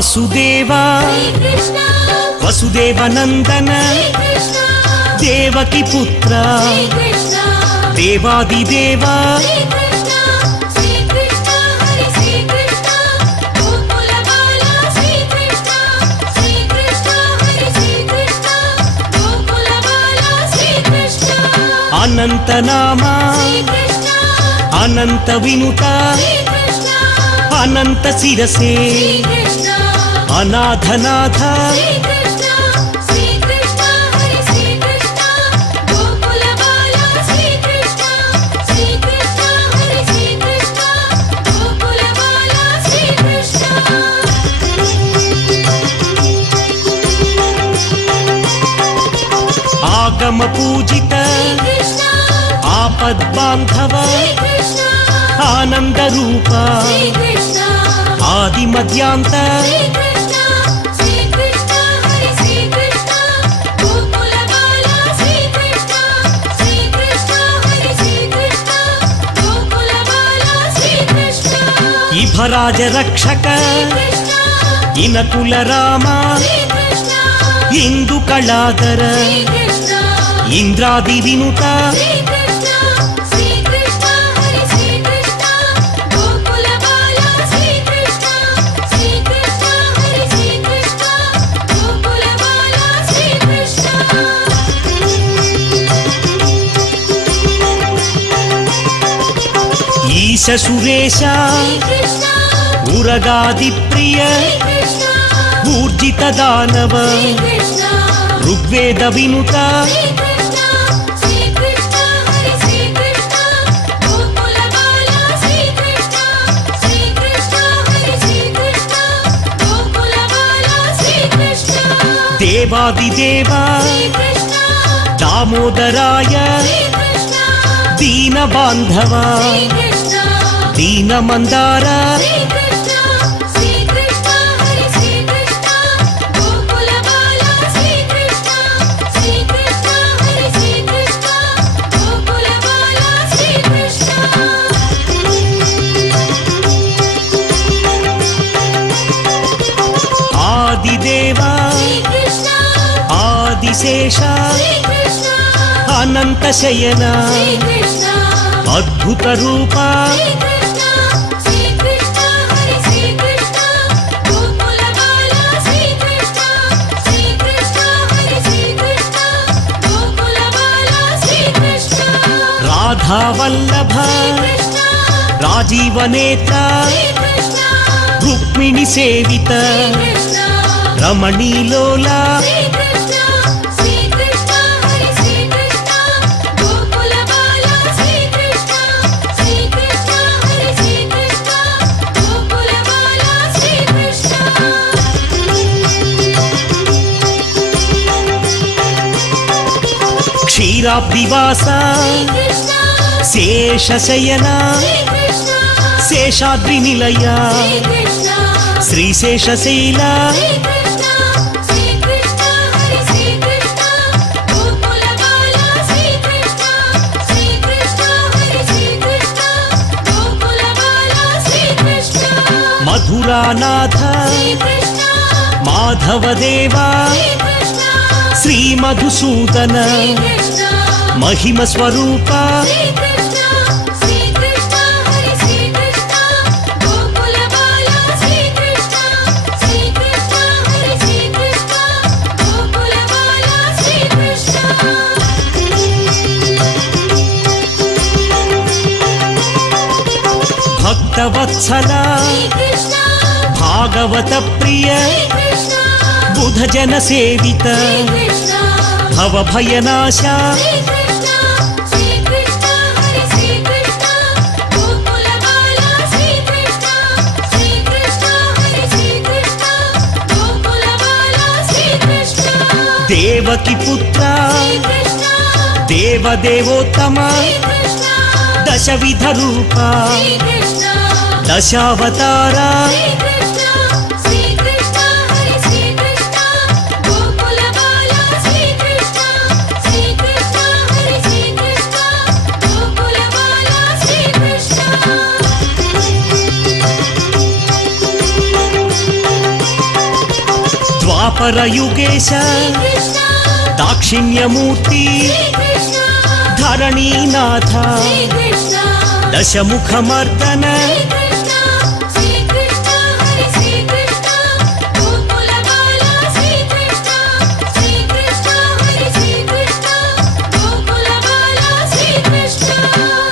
वासुदेव वसुदेवनंदन देवकी पुत्र देवादिदेव अनंत नाम अनंत विनुता अनंत शिरसे अनाथनाथ आगम पूजित आपद बांधव आनंद रूप आदि मध्यांत इभराज रक्षक इनकुल राम इंदु कलाधर इंद्रादि विनुता ईश सुरेश उरगादि प्रिय ऊर्जित दानव ऋग्वेद विनुता देवादिदेव दामोदराय दीन बांधव दीन मंदार आदिदेव आदिशेष अनंत शयन अद्भुत रूप राधा वल्लभ राजीव नेत्र रुक्मिणी सेवित रमणी लोला क्षीराब्धिवास शेषशयन शेषाद्रि निलय श्रीशेषशैल मधुरानाथ माधवदेवा श्री मधुसूदन महिम स्वरूप भक्तवत्सल भागवत प्रिय बुध जन सेवित भव भयनाशा देवकी पुत्र देवदेवोत्तम दशविध रूप दशावतार ద్వాపర యుగేశ దాక్షిణ్యమూర్తి ధరణీనాథ దశముఖమర్దన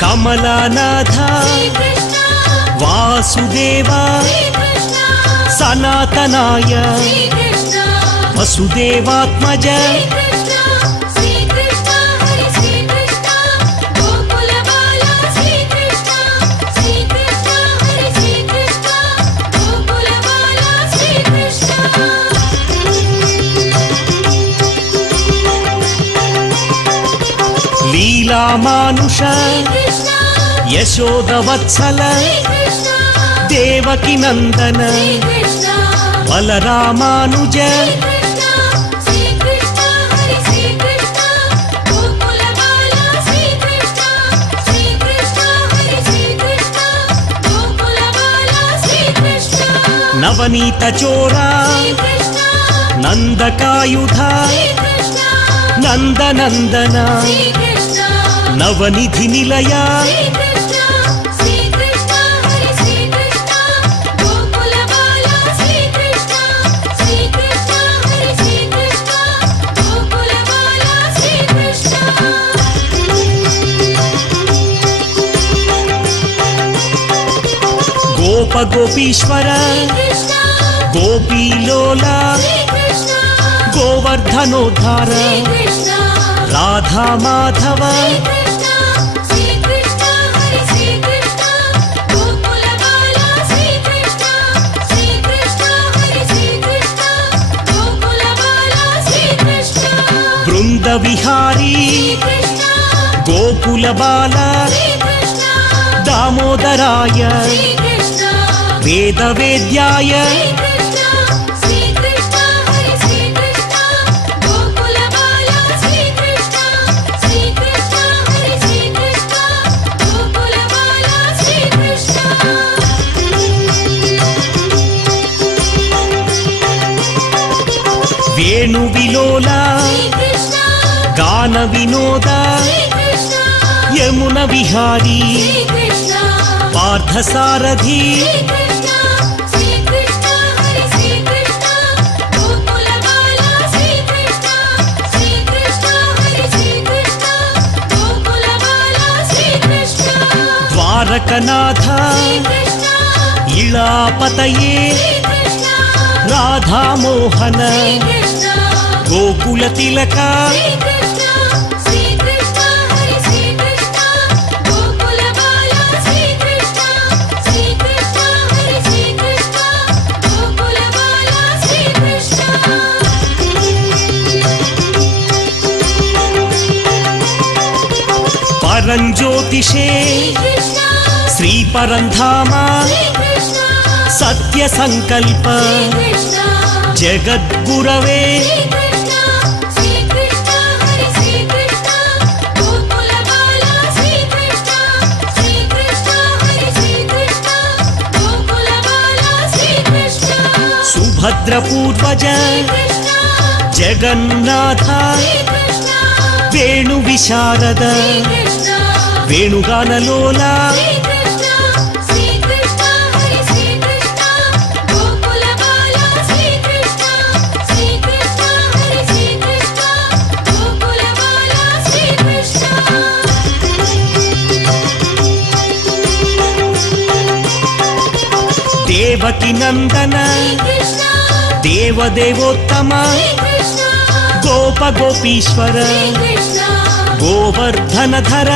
కమలానాథ వాసుదేవ సనాతనాయ వసుదేవాత్మజ లీలామానుష యశోదవత్సల దేవకి నందన బలరామానుజ నవనీత చోరా నందకాయుధ నందనందన నవనిధి నిలయ గోప గోపీశ్వర గోపీలోల గోవర్ధనోద్ధార రాధా మాధవ బృంద విహారీ గోకుల బాల దామోదరాయ వేద వేద్యాయ వేణు విలోల గాన వినోద యమున విహారీ పార్థసారథి ద్వారకనాథ ఇళాపతయే రాధామోహన గోకుల తిలక పరంజ్యోతిషే శ్రీ పరంధామ సత్య సంకల్ప జగద్గురవే సుభద్ర పూర్వజ జగన్నాథ వేణు విశారద వేణుగానలోల దేవకి నందన దేవదేవోత్తమ గోప గోపీశ్వర గోవర్ధనధర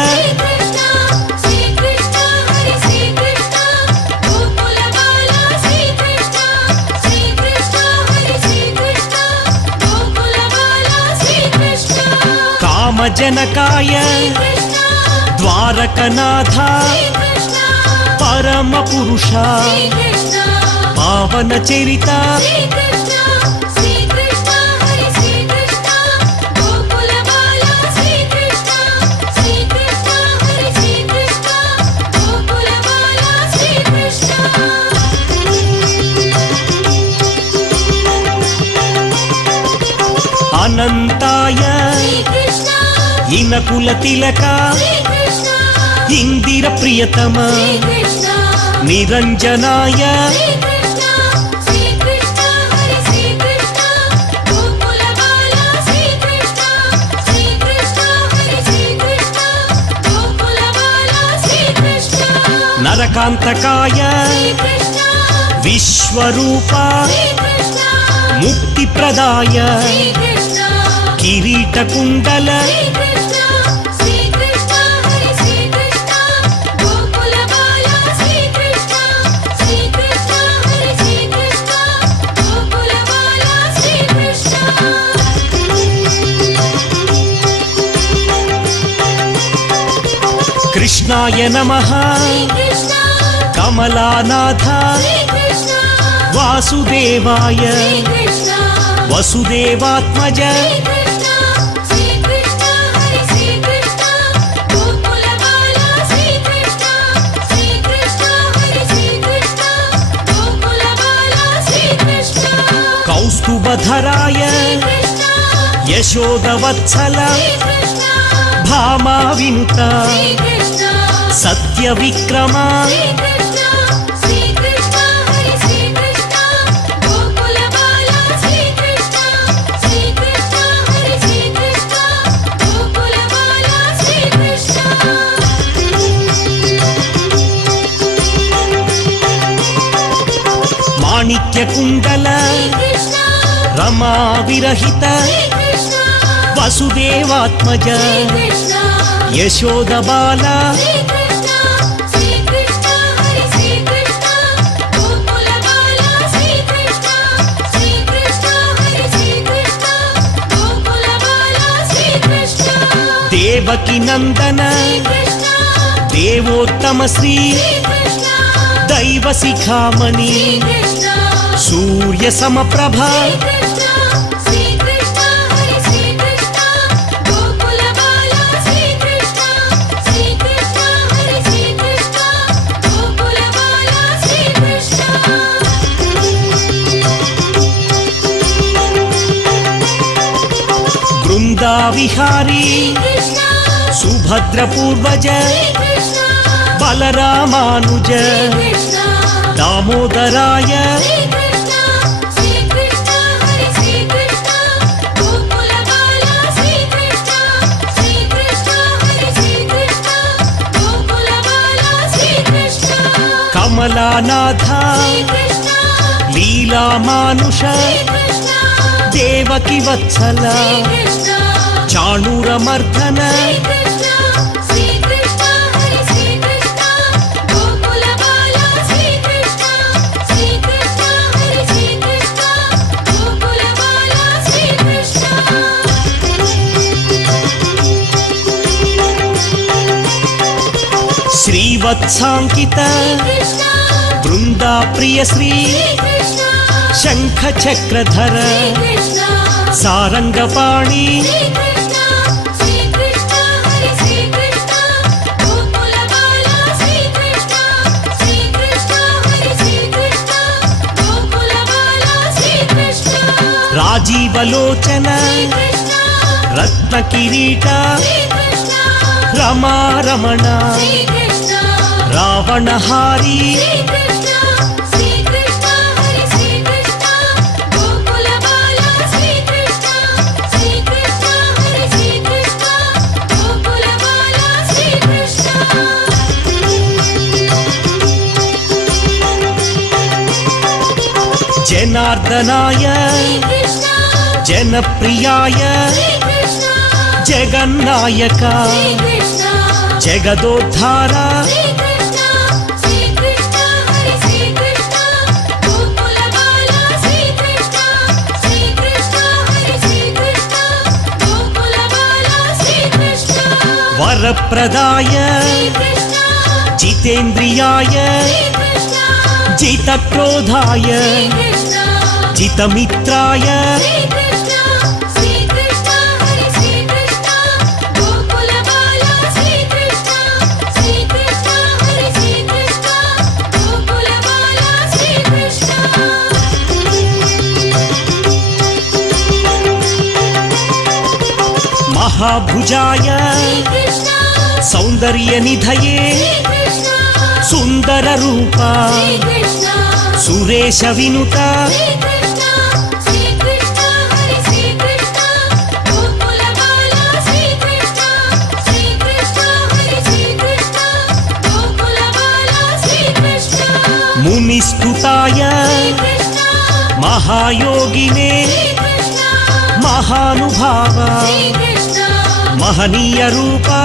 కామజనకాయ ద్వారకనాథ పరమ పురుష పావన చరిత అనంతాయ ఇనకుల తిలక ఇందిర ప్రియతమ నిరంజనాయ నరకాంతకాయ విశ్వరూప ముక్తిప్రదాయ కిరీటకుండల కృష్ణాయ నమః కమలానాథ వాసుదేవాయ వసుదేవాత్మజ కౌస్తుభధరాయ యశోదవత్సల భామా వినుత సత్య విక్రమ మాణిక్యకుండల రమా విరహిత వసుదేవాత్మజ యశోదబాల దేవకి నందన దేవోత్తమ శ్రీ దైవ శిఖామణి సూర్య సమప్రభ బృందా విహారీ సుభద్ర పూర్వజ బలరామానుజ దామోదరాయ కమలానాథ లీలామానుష దేవకి వత్సల చాణూరమర్దన శ్రీవత్సాంకిత బృందా ప్రియ శ్రీ శంఖ చక్రధర సారంగపాణి రాజీవలోచన రత్న కిరీట రమారమణ రావణహారి జనార్దనాయ జనప్రియాయ జగన్నాయక జగదోద్ధార వరప్రదాయ జితేంద్రియాయ జితక్రోధాయ జితమిత్రాయ महाभुजाय सौन्दर्यनिधये सुन्दररूपा सुरेश विनुता मुनिस्तुताय महायोगिने महानुभाव महनीय रूपा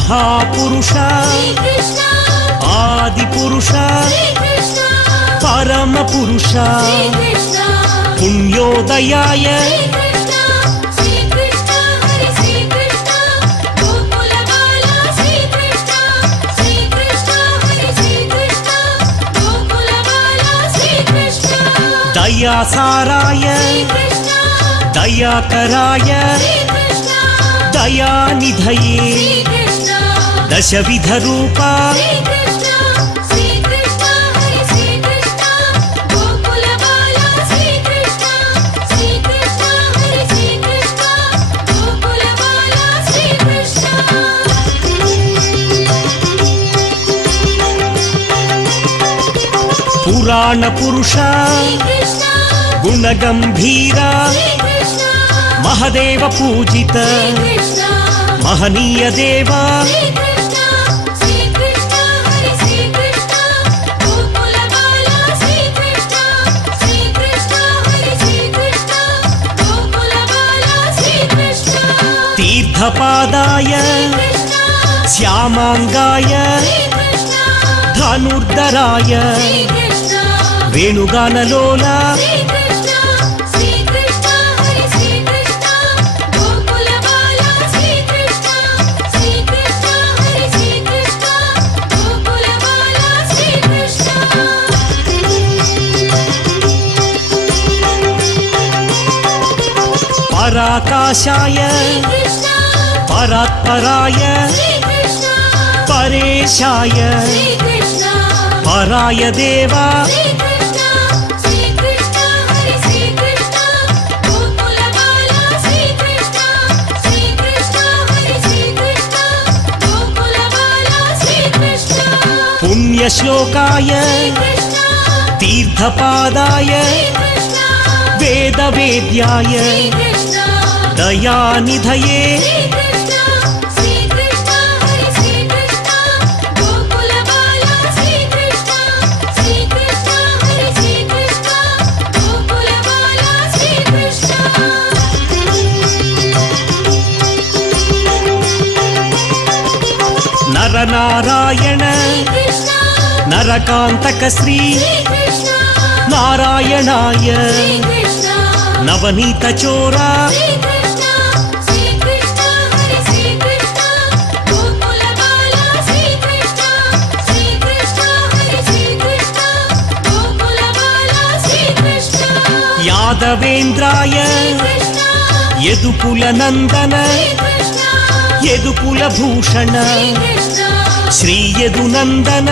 महापुरुष आदिपुरुष परम पुरुष पुण्योदयाय दयासाराय दयाकराय दयानिधये दशविधरूपा पुराण पुरुष गुणगंभीरा महदेव पूजित महनीय देवा तीर्थपादाय श्यामांगाय धनुर्धराय वेणुगानलोला पराकाशाय परात्पराय परेशाय पराय देवा पुण्यश्लोकाय तीर्थपादाय वेदवेद्याय दयानिधये नरनारायण नरकांतक श्री नारायणाय नवनीत चोरा यादवेन्द्राय यदुकुल नंदन यदुकुल भूषण श्री यदुनंदन